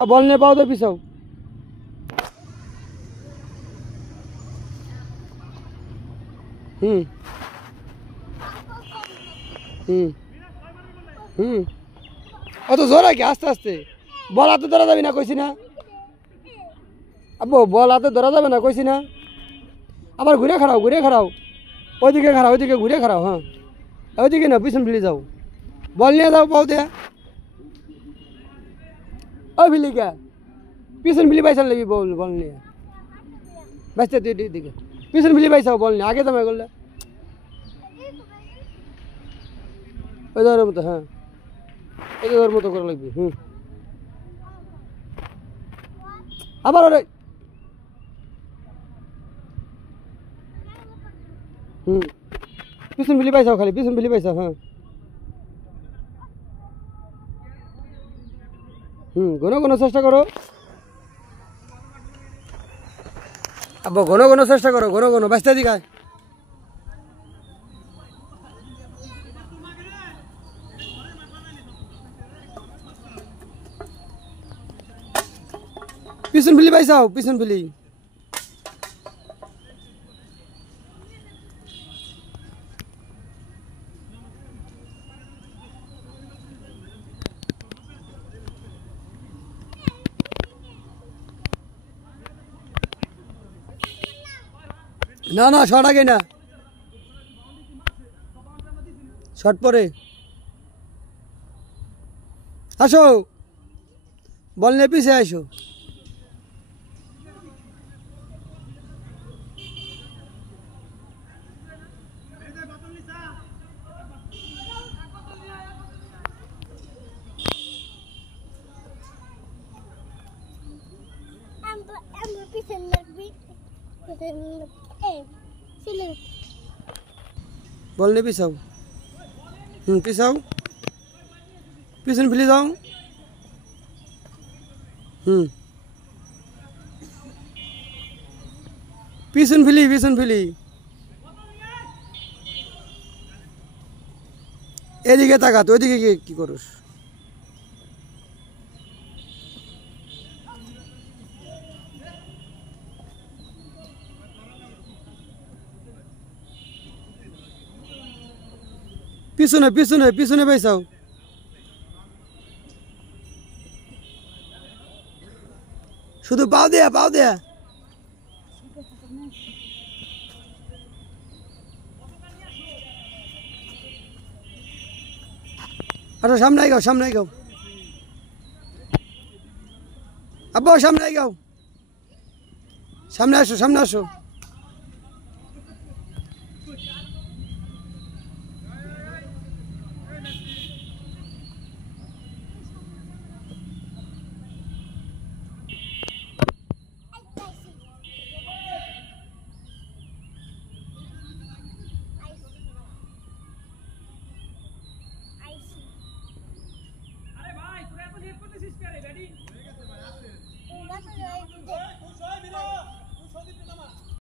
বল নিয়ে পাও তো পিছাও। হুম হুম হুম অত জোর কি আস্তে আস্তে বল হাতে ধরা যাবে না কইছি না আব্বু বল হাতে ধরা যাবে না কইছি না আবার ঘুরে খাড়াও ওইদিকে খাড়াও ওইদিকে ঘুরে খাড়াও হ্যাঁ ওইদিকে না পিছন ফিরে যাও বল নিয়ে যাও পাও দিয়া ও ভিলিকা পিছন ফিলি পাইসাল লাগি বল বল নিয়ে বাঁচতে তুই দিকে পিছন ফিলি পাইসাও বল নিয়ে আগে তোমায় করলে ওই ধরার মতো হ্যাঁ এই ধরার মতো করা লাগবে আবার ওরে পিছন ফিলি পাইসাও খালি পিছন ফিলি পাইসাও হ্যাঁ ঘন ঘন চেষ্টা করো আব্বা ঘন ঘন চেষ্টা করো ঘন ঘন বাঁচতে দিকায় পিছন ফিলি পাইসাও পিছন ফিলি না না শট আগে না শট পরে আসো বল নিয়ে পিছিয়ে আসো বল নিয়ে পিছাও পিছাও পিছন ফিরে যাও পিছন ফিলি এদিকে তাকাত ওইদিকে কি করস পিছনে পাইছাও শুধু পাও দেয়া আচ্ছা সামনে গাও আব্বা সামনে গাও সামনে আসো